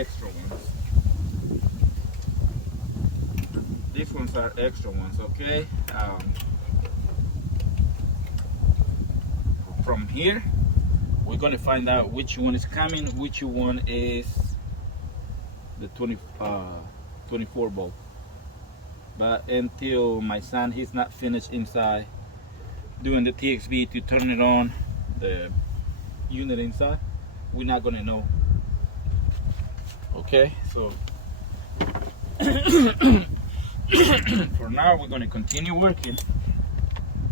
extra ones. These ones are extra ones, okay? From here, we're gonna find out which one is coming, which one is the 24 volt. But until my son, he's not finished inside doing the TXV to turn it on, the unit inside, we're not gonna know. Okay, so for now we're gonna continue working.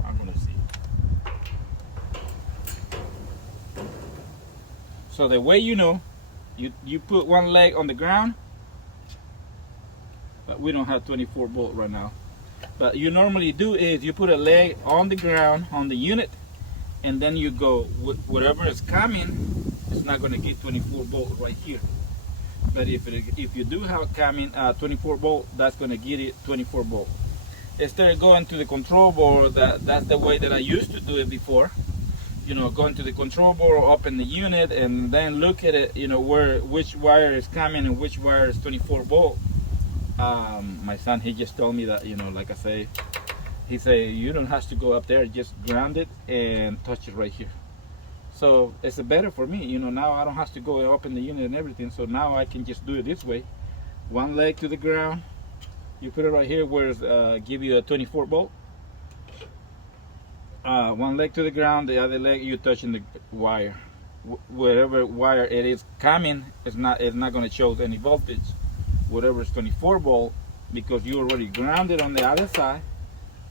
I'm gonna see. So the way you know, you put one leg on the ground, but we don't have 24 volt right now. But you normally do is you put a leg on the ground on the unit, and then you go whatever is coming. It's not going to get 24 volt right here. But if you do have coming 24 volt, that's going to get it 24 volt. Instead of going to the control board, that's the way that I used to do it before. You know, going to the control board, open the unit, and then look at it. You know, which wire is coming and which wire is 24 volt. My son, he just told me that, you know, like I say, he said you don't have to go up there, just ground it and touch it right here. So it's better for me, you know. Now I don't have to go and open the unit and everything, so now I can just do it this way. One leg to the ground, you put it right here where it's give you a 24 volt. One leg to the ground, the other leg you touching the wire. Wherever wire it is coming, it's not going to show any voltage. Whatever is 24 volt, because you already grounded on the other side,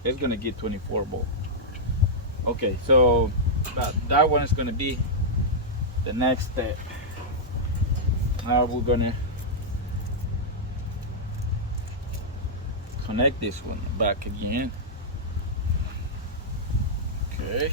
it's going to get 24 volt. Okay, so that one is going to be the next step. Now we're going to connect this one back again. Okay.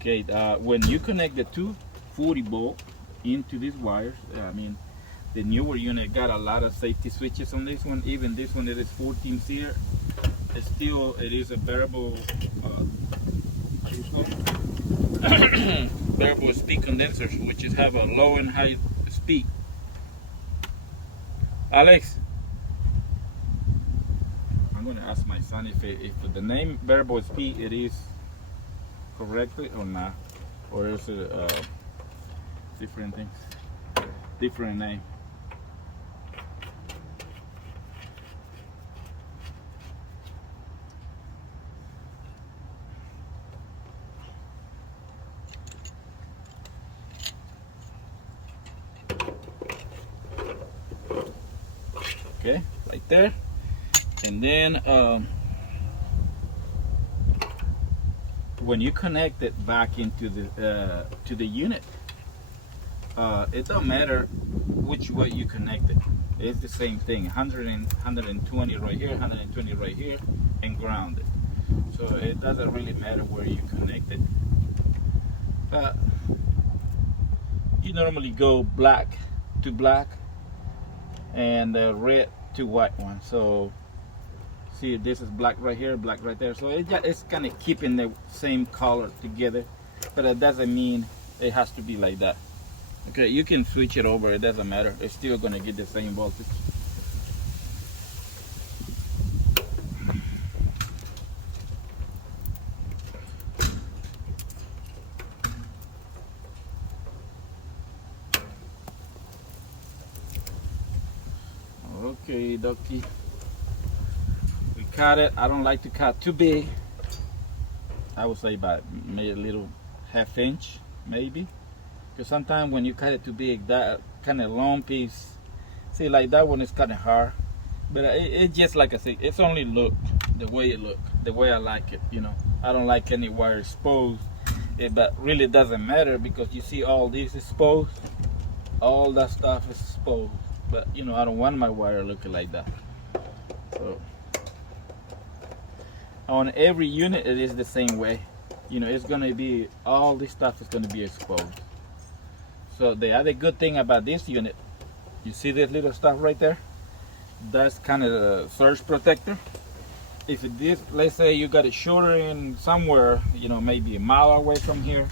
Okay, when you connect the 240 volt into these wires, I mean, the newer unit got a lot of safety switches on this one. Even this one that is 14 seer, it is a variable variable speed condensers, which is have a low and high speed. Alex, I'm going to ask my son if the name variable speed it is correctly or not, or is it different things, different name. Okay, right there, and then when you connect it back into the to the unit, it don't matter which way you connect it. It's the same thing. 120 right here, 120 right here, and grounded. So it doesn't really matter where you connect it. But you normally go black to black and red to white one. So see, this is black right here, black right there. So it's kind of keeping the same color together, but it doesn't mean it has to be like that. Okay, you can switch it over, it doesn't matter. It's still gonna get the same voltage. Okay, dokie. We cut it. I don't like to cut too big. I would say about maybe a little ½ inch, maybe. Because sometimes when you cut it too big, that kind of long piece, see, like that one is kind of hard. But it just, like I say, it's only look the way it look, the way I like it, you know. I don't like any wire exposed. But really doesn't matter, because you see all this exposed, all that stuff is exposed. but you know, I don't want my wire looking like that. So on every unit it is the same way. You know, it's gonna be, all this stuff is gonna be exposed. So the other good thing about this unit, you see this little stuff right there? That's kind of the surge protector. If this, let's say you got it shorter in somewhere, you know, maybe a mile away from here,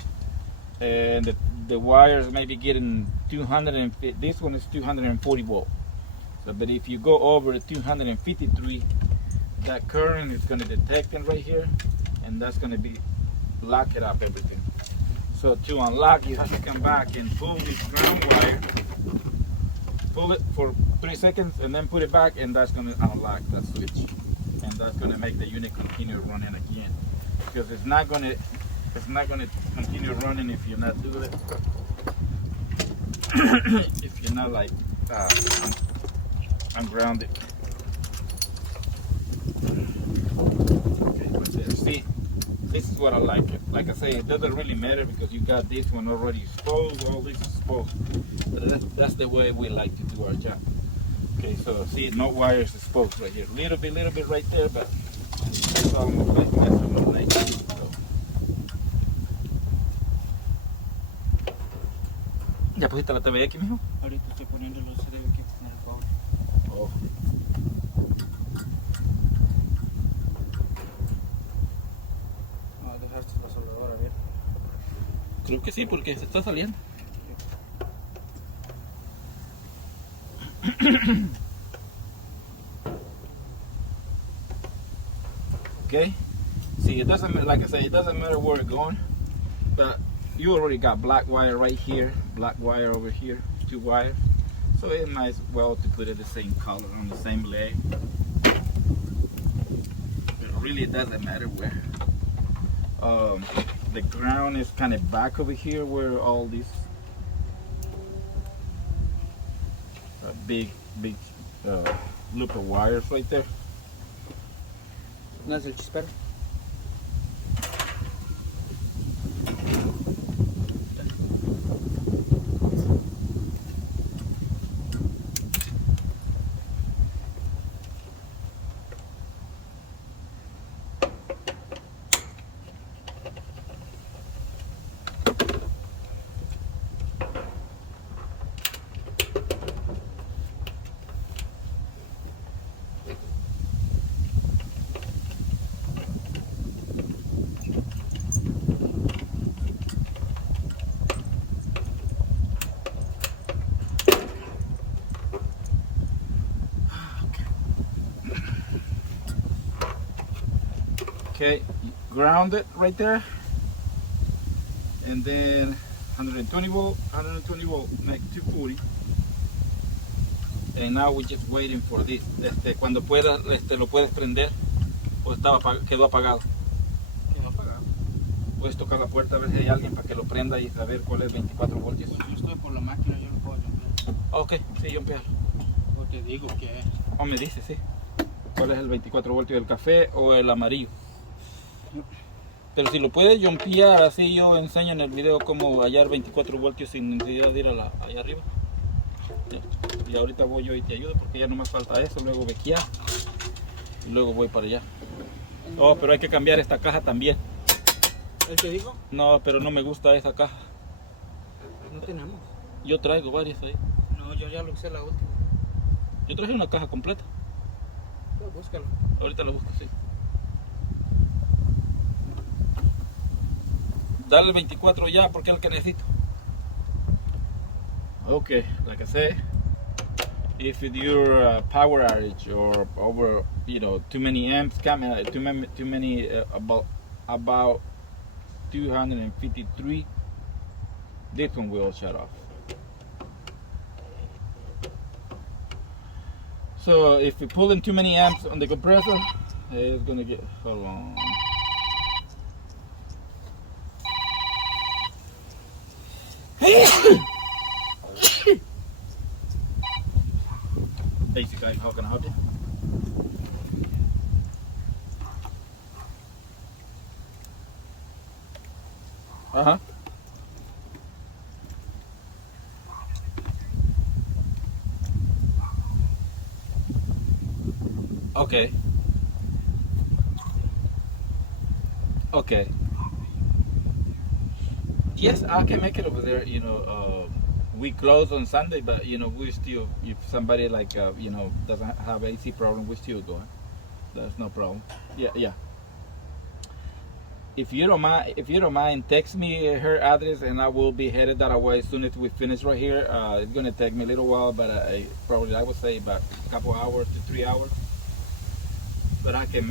and the wires may be getting 250, this one is 240 volt. So, but if you go over 253, that current is going to detect it right here, and that's going to be lock it up everything. So to unlock, you have to come back and pull this ground wire, pull it for 3 seconds, and then put it back, and that's going to unlock that switch, and that's going to make the unit continue running again. Because it's not going to continue running if you're not doing it. If you're not like ungrounded. Okay, but see, this is what I like. Like I say, it doesn't really matter because you got this one already exposed, all this exposed. But that's the way we like to do our job. Okay, so see, no wires exposed right here. Little bit right there, but it's almost like messing with like this. So. ¿Ya pusiste la TV aquí, mijo? Ahorita estoy poniendo los CD aquí en el power. Oh. No, dejaste la soldadora abierta. Creo que sí, porque se está saliendo. Okay. See, it doesn't, like I say, it doesn't matter where it's going, but you already got black wire right here, black wire over here, 2 wires. So it might as well to put it the same color on the same leg. It really doesn't matter where. The ground is kind of back over here where all these big loop of wires right there. ¿No es el chispero? Okay, ground it right there, and then 120 volt, make 240, and now we're just waiting for this. Cuando pueda, lo puedes prender, o quedó apagado. Quedó apagado. Puedes tocar la puerta a ver si hay alguien para que lo prenda y saber cuál es 24 voltios. Pues yo estoy por la máquina, yo no puedo jumpear. Ok, sí, jumpear. O te digo que es. O me dice, sí. ¿Cuál es el 24 voltios del café o el amarillo? Pero si lo puedes jumpear, así yo enseño en el video cómo hallar 24 voltios sin necesidad de ir allá arriba. Y ahorita voy yo y te ayudo porque ya no me falta eso, luego bequear y luego voy para allá. Oh, pero hay que cambiar esta caja también. ¿El que dijo? No, pero no me gusta esa caja. No tenemos. Yo traigo varias ahí. No, yo ya lo usé la última. Yo traje una caja completa. Pues búscalo. Ahorita la busco, sí. Dale el 24 ya porque es el que necesito. Okay, like I said, if you're power outage or over, you know, too many amps coming, too many about 253, this one will shut off. So if you pull in too many amps on the compressor, it's gonna get, hold on. Basically, how can I help you? Uh-huh. Okay. Okay. Yes, I can make it over there. We close on Sunday, but we still, if somebody like doesn't have AC problem, we still going. That's no problem. Yeah, yeah. If you don't mind, text me her address, and I will be headed that way as soon as we finish right here. It's gonna take me a little while, but I would say about a couple hours to 3 hours. But I can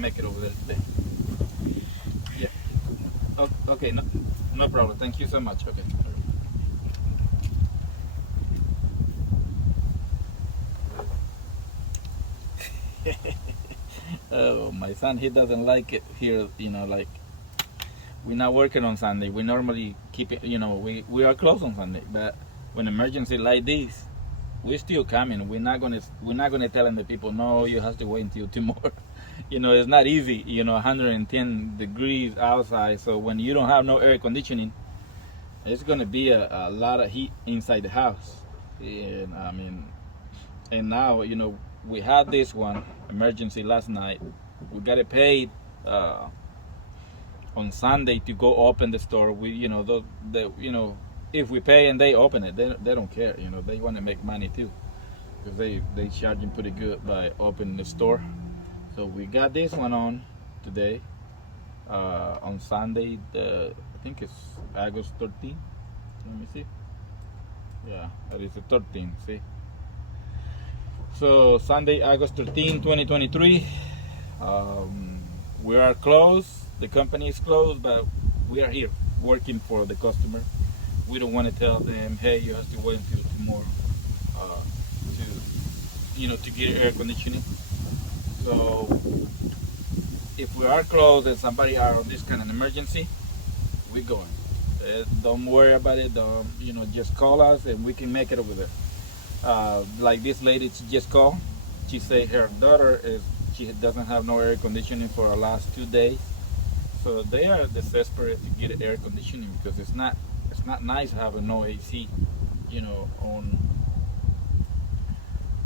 make it over there today. Yeah. Okay. No, no problem. Thank you so much. Okay. Oh, my son, he doesn't like it here. Like we're not working on Sunday. We normally keep it. We are closed on Sunday, but when emergency like this, we're still coming. We're not gonna telling the people no. You have to wait until tomorrow. It's not easy. 110 degrees outside. So when you don't have no air conditioning, it's gonna be a lot of heat inside the house. And I mean, and now we had this one emergency last night. We got it paid on Sunday to go open the store. If we pay and they open it, they don't care. They want to make money too, because they charging pretty good by opening the store. So we got this one on today on Sunday. I think it's August 13th. Let me see. Yeah, that is the 13th. See. So Sunday, August 13, 2023. We are closed. The company is closed, but we are here working for the customer. We don't want to tell them, hey, you have to wait until tomorrow to get air conditioning. So if we are closed and somebody are on this kind of emergency, we're going. Don't worry about it. Don't just call us and we can make it over there. Like this lady, she just called. She said her daughter she doesn't have no air conditioning for the last 2 days. So they are desperate to get air conditioning because it's not nice having no AC,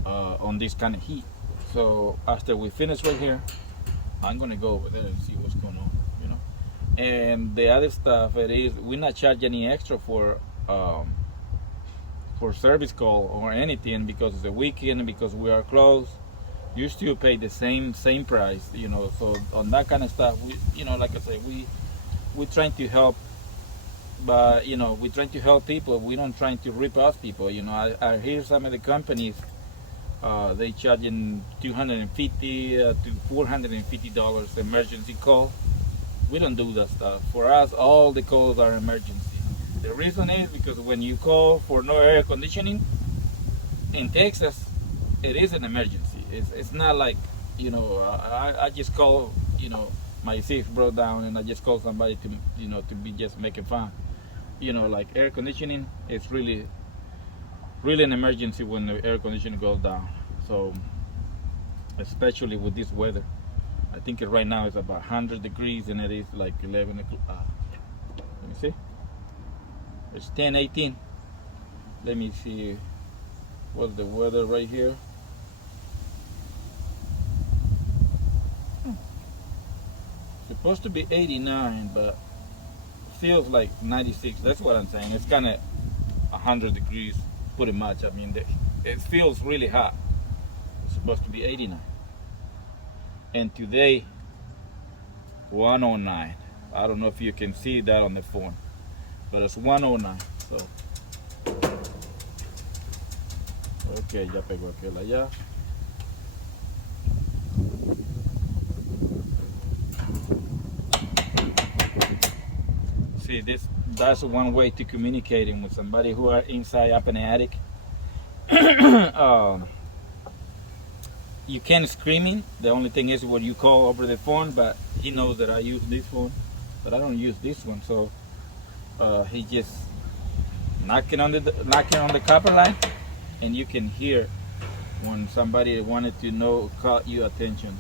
on this kind of heat. So after we finish right here, I'm gonna go over there and see what's going on. And the other stuff, we're not charging any extra for service call or anything because it's a weekend, because we are closed. You still pay the same price. So on that kind of stuff, like I say, we're trying to help. But we're trying to help people. We're not trying to rip off people. I hear some of the companies they charging $250 to $450 emergency call. We don't do that stuff. For us, all the calls are emergency. The reason is because when you call for no air conditioning in Texas, it is an emergency. It's not like I just call my safe broke down and I just call somebody to be just making fun. Like air conditioning, it's really an emergency when the air conditioning goes down. So especially with this weather, I think right now it's about 100 degrees and it is like 11 o'clock. Let me see. It's 10:18. Let me see what's the weather right here. Supposed to be 89, but feels like 96. That's what I'm saying. It's kind of 100 degrees pretty much. I mean, it feels really hot. It's supposed to be 89. And today, 109. I don't know if you can see that on the phone, but it's 109. So, okay, ya pegó aquel allá. See, that's one way to communicating with somebody who are inside up in the attic. You can screaming. The only thing is when you call over the phone, but he knows that I use this phone, but I don't use this one. So he just knocking on the copper line, and you can hear when somebody wanted to call your attention.